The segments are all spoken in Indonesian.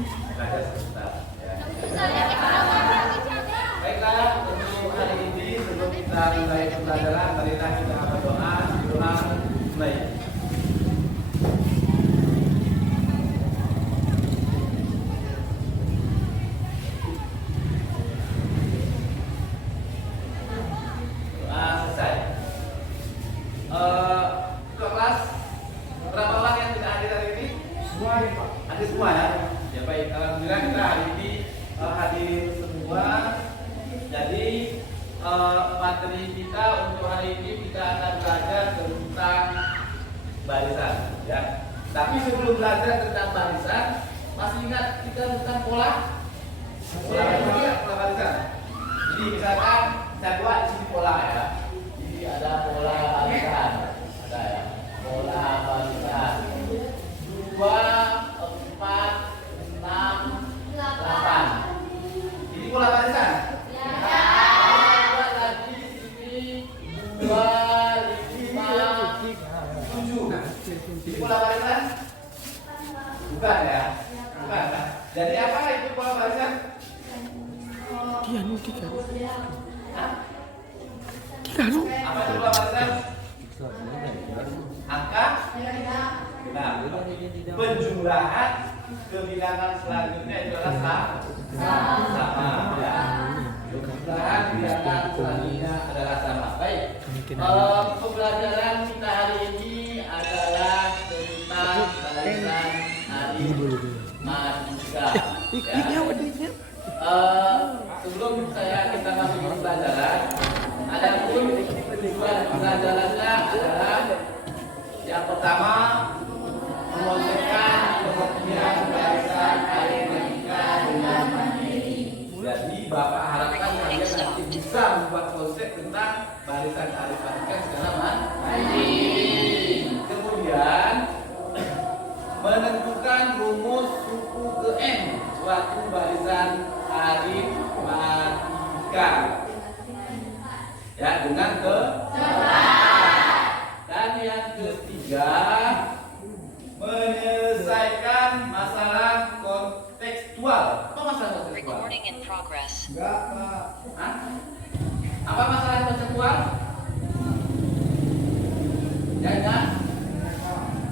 belajar sebentar. Ya. Baiklah, untuk hari ini sebelum kita mulai pembelajaran, marilah kita berdoa. Doa mulai. Kelas berapa orang yang tidak hadir hari ini? Semua ya Pak. Hadir semua ya. Ya baik. Alhamdulillah kita hari ini hadir semua. Jadi materi kita untuk hari ini kita akan belajar tentang barisan. Ya. Tapi sebelum belajar tentang barisan, masih ingat kita tentang pola? Pola barisan. Jadi misalkan saya buat di sini pola ya. Jadi ada pola barisan. Pola barisan 2, 4, 6, 8. Ini pola barisan? Ya. Coba lagi sini 2, 5, 7. Ini pola barisan? Bukan ya? Bukan. Jadi apa itu pola barisan? Apa itu pola barisan? Angka nah, penjumlahan kebilangan selanjutnya itu adalah sama ya. Penjumlahan kebilangan selanjutnya adalah sama. Baik. Pembelajaran kita hari ini adalah tentang barisan aritmatika. Ya. Sebelum kita masuk ke pembelajaran, adapun tujuan pembelajarannya adalah yang pertama mengontekkan pengertian barisan aritmatika dengan mandiri. Jadi Bapak harapkan kalian nanti bisa membuat konsep tentang barisan aritmatika secara mandiri. Kemudian menentukan rumus suku ke n suatu barisan aritmatika. Ya, dengan dan yang ketiga menyelesaikan masalah kontekstual. Apa masalah kontekstual? Recording in progress. Enggak, Pak. Hah? Apa masalah kontekstual? Jangan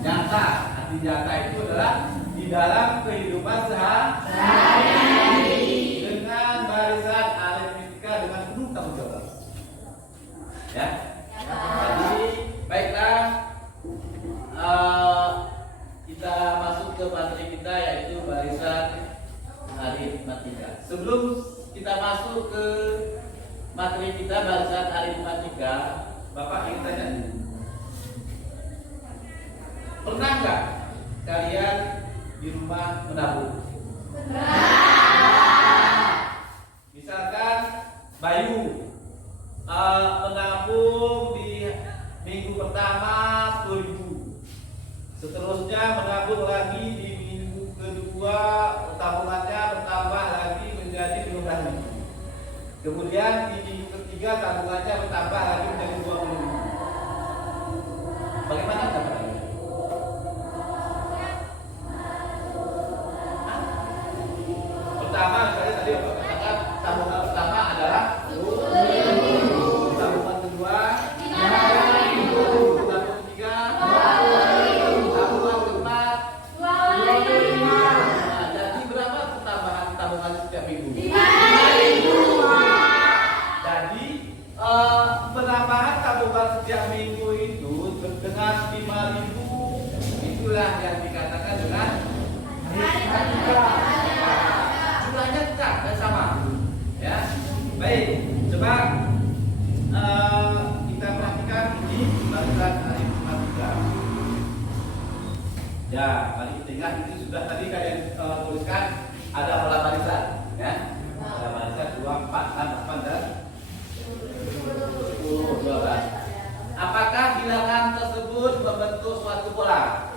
nyata. Arti nyata itu adalah di dalam kehidupan sehari-hari dengan barisan aritmatika dengan penuh tanggung jawab. Ya. Jadi baiklah, kita masuk ke materi kita yaitu barisan aritmatika. Sebelum kita masuk ke materi kita barisan aritmatika, Bapak ingin tanya, pernah nggak kalian di rumah menabung? Misalkan Bayu menabung di minggu pertama 10.000, seterusnya menabung lagi di minggu kedua, tabungannya bertambah lagi menjadi 15.000, kemudian di minggu ketiga tabungannya bertambah lagi menjadi 20.000. Bagaimana caranya? Pertama misalnya tadi Bapak katakan tabungan pertama adalah 10.000, tabungan kedua 5.000, tabungan ketiga 20.000, tabungan keempat 25.000. Nah, jadi berapa tambahan tabungan setiap minggu? 5.000. Jadi penambahan tabungan setiap minggu itu dengan 5.000 itulah yang dikatakan dengan aritmatika. Jumlahnya tetap dan sama. Ya, baik. Coba kita perhatikan ini barisan aritmatika. Ya, mari kita ingat itu sudah tadi kalian tuliskan ada pola barisan, ya. Ada barisan 2, 4, 6, 8 dan 10, 12. Apakah bilangan tersebut membentuk suatu pola?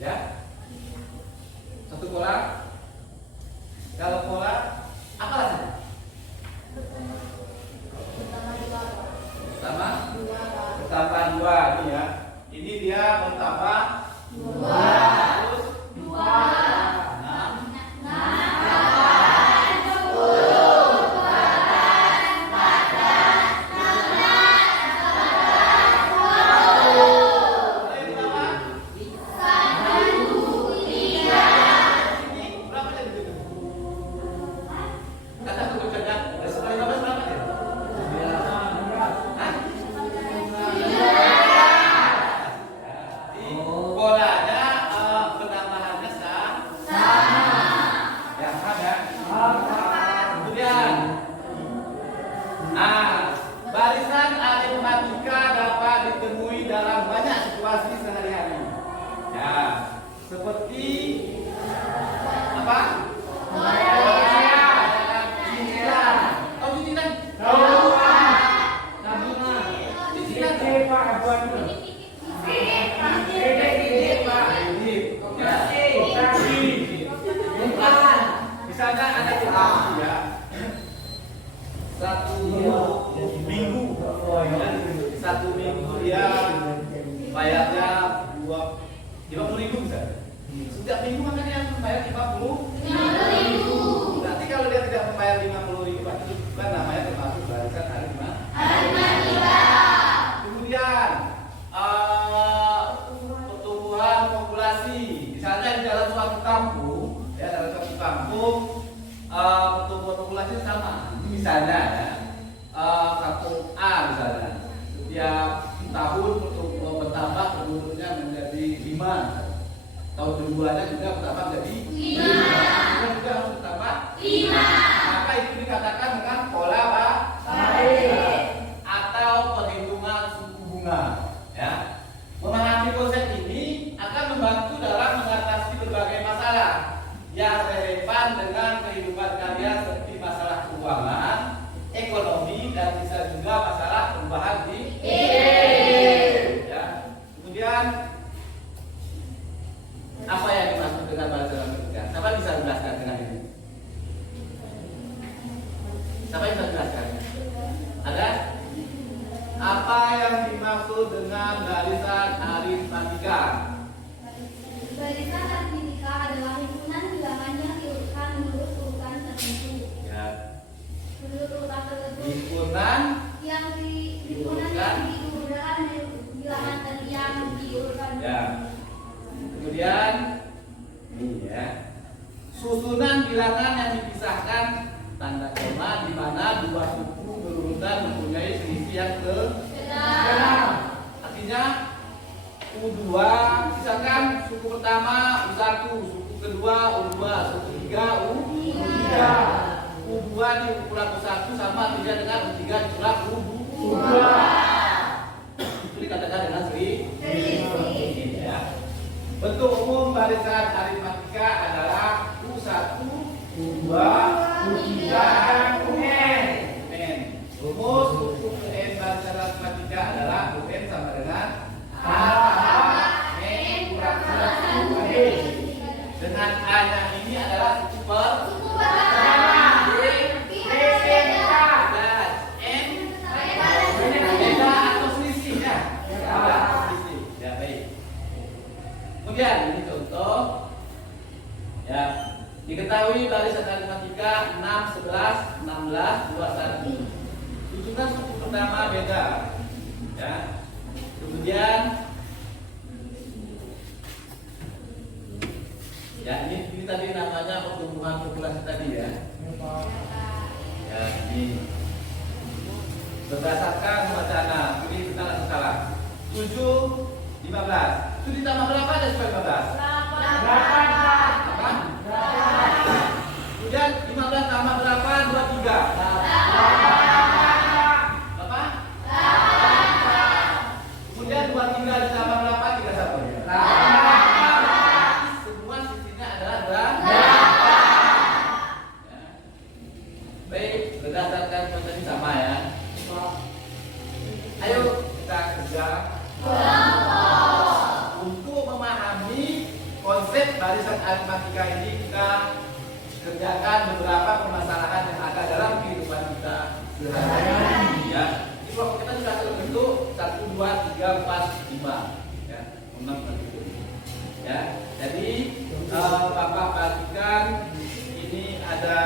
Ya, satu pola. Kalau pola apa rasanya? Pertama 2 ini ya. Ini dia bertambah 2 terus 2 seperti apa? Cicilan. Tahu cicilan? Tabungan. Cicilan. Misalnya ada koperasi ya, satu minggu dia bayarnya 50.000 misalnya. Setiap minggu makanya yang membayar 50.000. Nanti kalau dia tidak membayar 50.000 itu bukan namanya termasuk barisan hari matika. Kemudian pertumbuhan populasi, misalnya di dalam suatu kampung, ya dalam suatu kampung pertumbuhan populasi sama. Misalnya ya, kampung A misalnya, setiap tahun bertambah penduduknya menjadi 5. Tahun keduanya juga bertambah menjadi 5. Juga harus bertambah 5. Maka itu dikatakan dengan pola balik atau perhitungan suku bunga. Ya, memahami konsep ini akan membantu dalam mengatasi berbagai masalah yang relevan dengan kehidupan kalian seperti masalah keuangan, ekonomi, dan bisa juga masalah perubahan di ya. Kemudian apa yang dimaksud dengan barisan matika? Siapa bisa menjelaskan dengan ini? Siapa yang bisa menjelaskan? Ada? Apa yang dimaksud dengan barisan aritmatika? Barisan aritmatika adalah himpunan bilangan yang diurutkan menurut urutan tertentu. Ya. Menurut urutan tertentu. Himpunan yang diurutkan bilangan yang diurutkan. Ya. Kemudian ini ya. Susunan bilangan yang dipisahkan tanda koma di mana dua suku berurutan mempunyai selisih yang benar. Artinya U2, misalkan suku pertama U1, suku kedua U2, suku ketiga U3. U2 dikurang U1 sama tidak dengan U3 dikurang U2. Itu dikatakan dengan selisih. Ya. Bentuk umum barisan aritmatika adalah U1, U2, U3, dan UN. Rumus untuk UN barisan aritmatika adalah UN sama dengan A N kurang 1 B. Dengan A nya ini adalah suku pertama, B dan N beda atau selisih ya. Selisih. Ya baik. Kemudian ini contoh ya, diketahui barisan aritmatika 6, 11, 16, 21. Tujukan suku pertama beda ya. Kemudian ya ini tadi namanya pertumbuhan populasi tadi ya. Ya ini berdasarkan wacana, ini benar atau salah? 7, 15. 7 ditambah berapa ada supaya 15? 8. Kemudian 15 tambah berapa? 23. Berapa? 8. Kemudian 23 ditambah berapa? 31. 8. Semua sisinya adalah berapa? Ya. Baik, berdasarkan materi sama ya. Ayo kita kerja. Untuk memahami konsep barisan aritmatika ini, kita kerjakan beberapa permasalahan yang ada dalam kehidupan kita sehari-hari ya. Ini waktu kita sudah terbentuk 1, 2, 3, 4, 5 ya, 6 terbentuk ya. Jadi Bapak perhatikan ini ada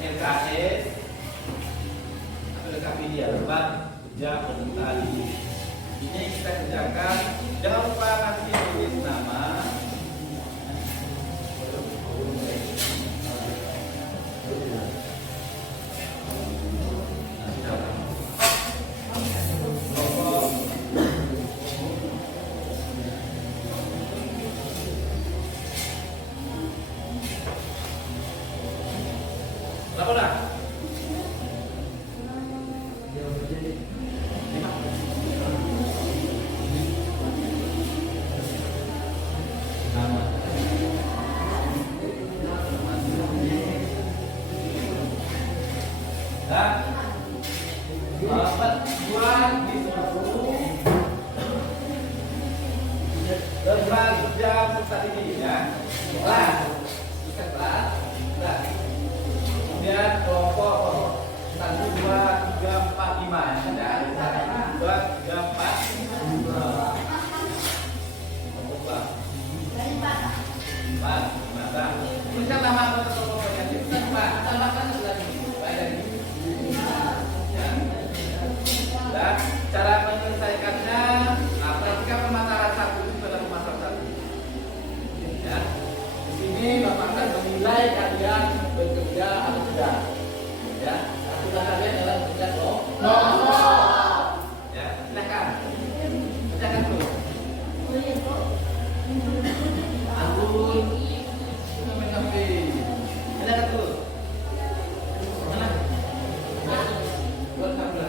LKS atau LKPD ya, Bapak kerja tadi. Ini kita kerjakan, jangan lupa kasih tulis nama. Berapa dah? Lepas jam saat ini ya. Kelas. Ikat kelas. Nah. Kemudian kelompok 1, 2, 3, 4, 5 ya. 1, 2, 3, 4. Kelompok kelas. 4. Nah, tuliskan nama kelompoknya. Tuliskan Pak. Tambahkan lagi. Baik lagi. Ya. Dan cara menyelesaikannya, perhatikan pemasaran 1 itu adalah pemasaran 1. Ya. Di sini Bapak akan menilai kalian bekerja atau tidak. Ya. Tugas kalian adalah bekerja loh. Ya, silakan. Kerjakan dulu. Anggun. Sampai. Silakan dulu. Mana? Buat kamu.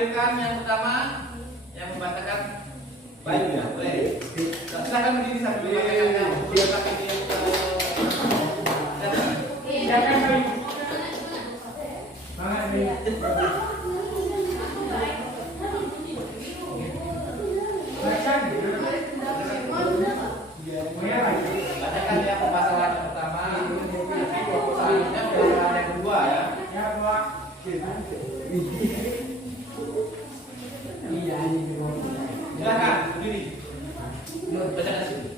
tampilkan yang pertama yang membacakan baik ya, boleh. Silakan berdiri sambil membacakan biar kami yang bacakan yang permasalahan yang pertama, nanti selanjutnya permasalahan yang kedua ya. Silakan berdiri. Bacakan sini.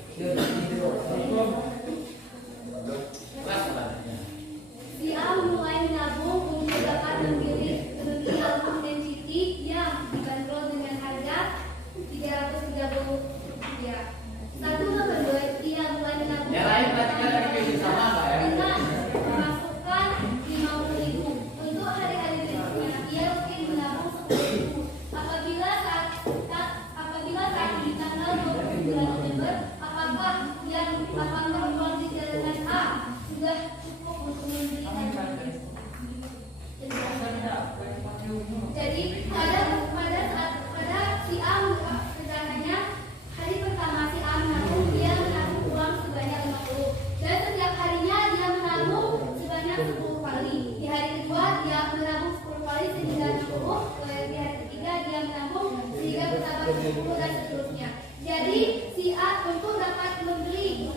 Si A mulai menabung untuk dapat membeli album density yang dibanderol dengan harga 330 rupiah. 1 November ia mulai menabung Yang lain perhatikan dari page sama nggak ya? dengan memasukkan 50.000. Untuk hari-hari berikutnya ia rutin menabung 10.000. Apabila saat di tanggal 29 November, apakah uang di jalanan A sudah cukup untuk membeli album? Jadi pada si A sederhananya hari pertama si A menabung, dia menabung uang sebanyak 50 dan setiap harinya dia menabung sebanyak 10 kali. Di hari kedua dia menabung 10 kali sehingga 60. Di hari ketiga dia menabung sehingga bertambah 10 dan seterusnya. Jadi si A untuk dapat membeli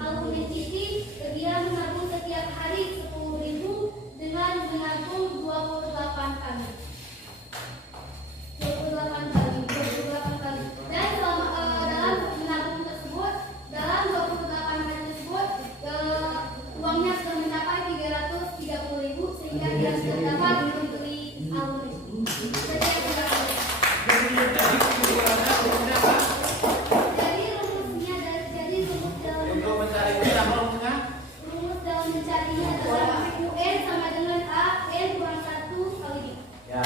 album density dia menabung setiap hari 10.000 dengan menabung 28 kali. Dan dalam menabung tersebut, dalam 28 hari tersebut, uangnya sudah mencapai 330.000 sehingga dia sudah dapat membeli album density. Rumus dalam mencarinya adalah UN sama dengan A, N kurang 1 kali B. Ya.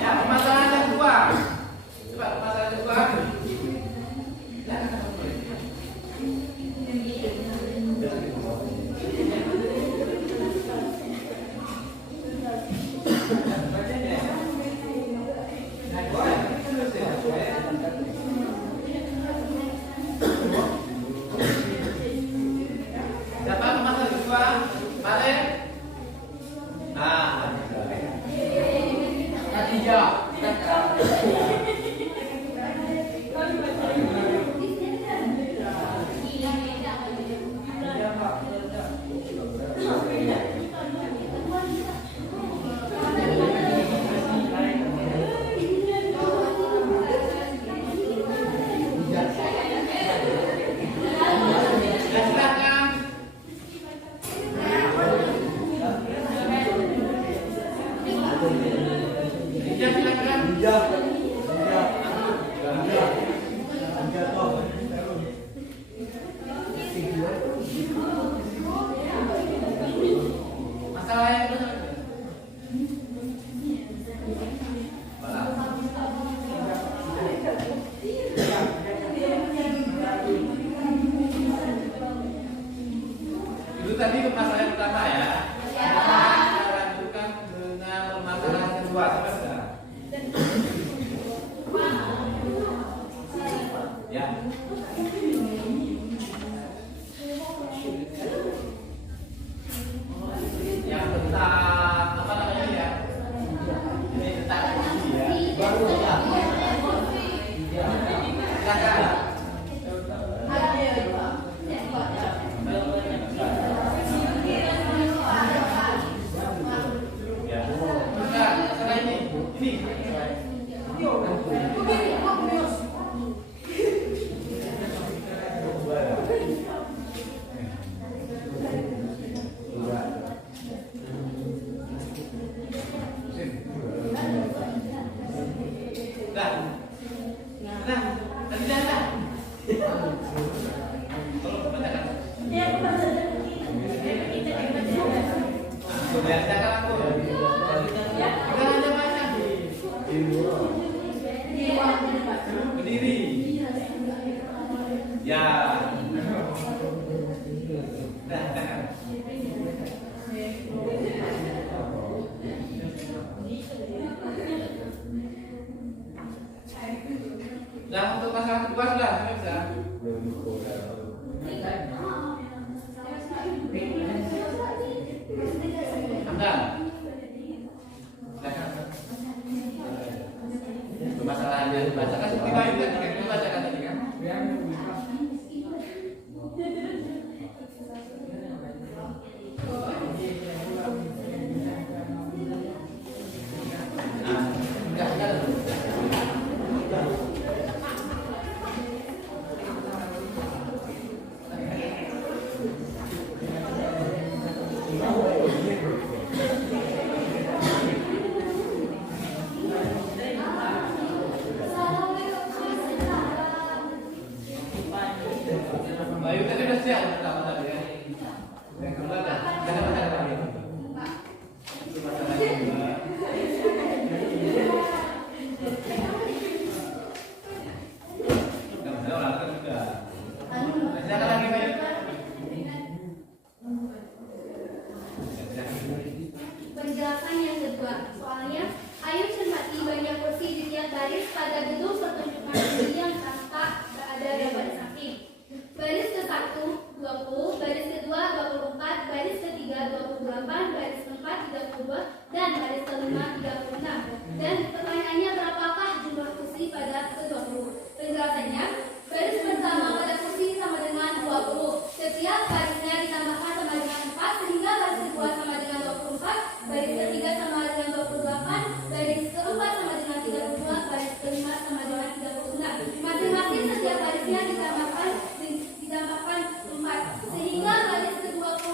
Ya, permasalahan yang kedua. Coba permasalahan yang kedua. Siapa permasalahan kedua? Balik. Nah, Khadijah. Masalah yang kedua. Itu tadi permasalahan yang pertama ya. Kita lanjutkan dengan permasalahan kedua. Ya. Yang tentang apa namanya ya? Ini tentang gizi ya. Silakan. Ya. Bukan, masalah ini. Berdiri. Ya. Nah untuk masalah kedua sudah bisa. Hamdan. Permasalahannya dibacakan seperti baik kan? Dibacakan tadi kan? Bayu tadi udah siap pertama tadi ya. Yang kedua ada masalah lagi. Itu masalah kedua. Enggak ada orang kan sudah. Silakan lagi Bayu. Penjelasan yang kedua, soalnya ayo cermati banyak kursi di tiap baris pada gedung pertunjukan seni yang tampak berada di baris samping. Baris ke-1 20, baris ke-2 24, baris ke-3 28, baris ke-4 32, dan baris ke-5 36. Dan pertanyaannya berapakah jumlah kursi pada ke-20? Penjelasannya, baris pertama pada kursi sama dengan 20. Setiap barisnya ditambahkan sama dengan 4 sehingga baris kedua sama dengan 24, baris ketiga sama dengan 28, baris keempat sama dengan 32, baris kelima sama dengan 36. Masing-masing setiap barisnya ditambahkan 4 sehingga baris ke-20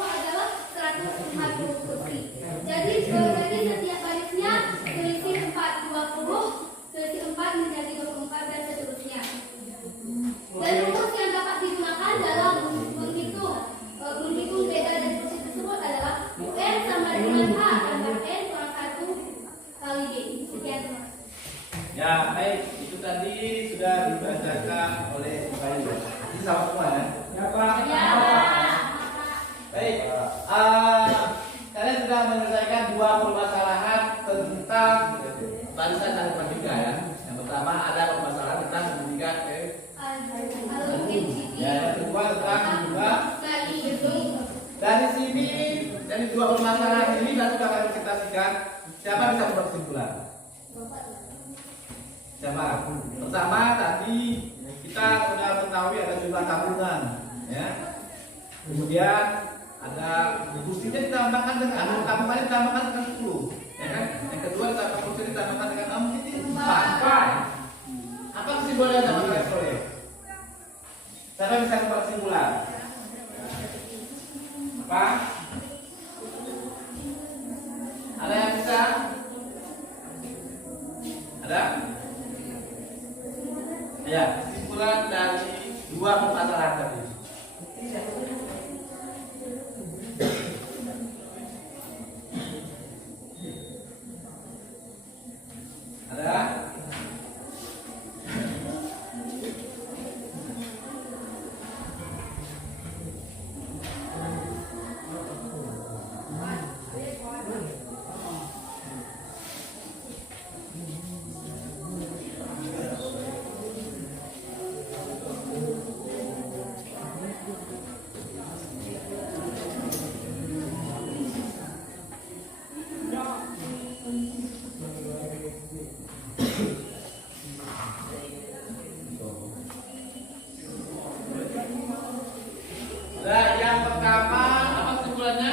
adalah 140 kursi. Jadi berarti setiap barisnya selisih 20, selisih 4 menjadi 24 dan seterusnya. Dan rumus yang dapat digunakan dalam menghitung beda dari kursi tersebut adalah UN sama dengan A tambah N kurang 1 kali B. Sekian. Ya, baik. Itu tadi sudah dibacakan oleh Bayu. Ini sama semua ya? Ya, Pak. Ya. Baik. Kalian sudah menyelesaikan dua permasalahan tentang barisan dan pertiga ya. Yang pertama ada permasalahan tentang pendidikan ya, yang kedua tentang juga dari sini, dari dua permasalahan ini sudah kalian presentasikan. Siapa bisa membuat kesimpulan? Siapa? Pertama tadi kita sudah mengetahui ada jumlah tabungan, ya. Kemudian ada kursinya ditambahkan dengan tabungannya ditambahkan dengan 10, ya kan? Yang kedua kursi ditambahkan dengan 6 jadi 4. Apa kesimpulannya teman-teman sekalian? Siapa bisa membuat kesimpulan? Apa? Ada yang bisa? Ada? Ya, kesimpulan dari dua permasalahan tadi. Ada? Nah, yang pertama apa kesimpulannya?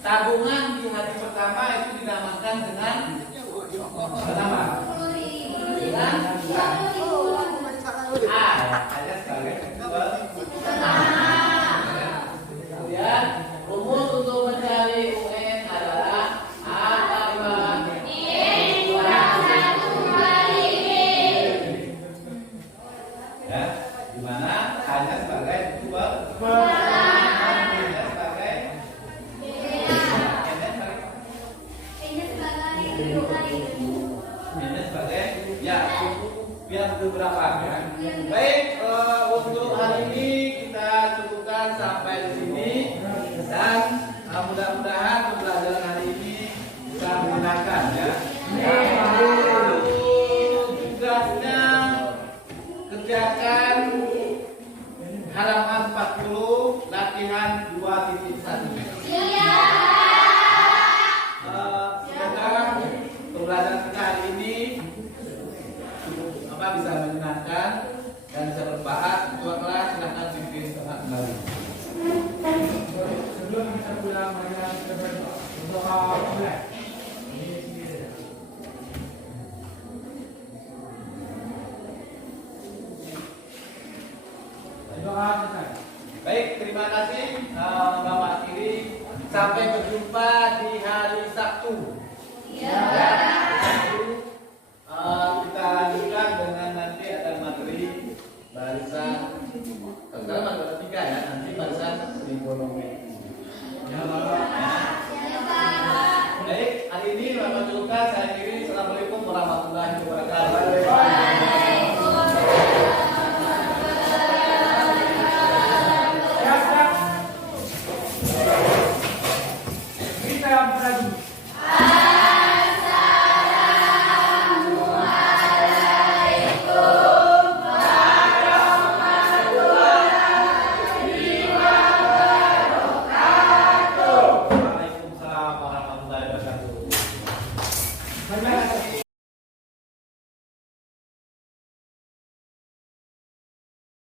Tabungan di hari pertama itu dinamakan dengan apa? Dengan A. Ada sekali. Kemudian rumus untuk mencari UN adalah A tambah ya, di mana hanya sebagai yang beberapa ya. Baik, untuk hari ini kita cukupkan sampai di sini dan mudah-mudahan pembelajaran hari ini bisa menyenangkan ya. pembelajaran kita hari ini bisa menyenangkan dan bisa bermanfaat. Ketua kelas silakan pimpin sholat kembali. Sebelum kita pulang, marilah kita berdoa mulai. Doa kita. Baik, terima kasih Bapak Kiri. Sampai berjumpa di hari Sabtu. Ya. Kita lanjutkan dengan nanti ada materi barisan. Sekarang materi 3 ya, nanti barisan ekonomi. Ya, Bapak. Baik, hari ini Bapak Juga saya kiri. Assalamualaikum warahmatullahi wabarakatuh.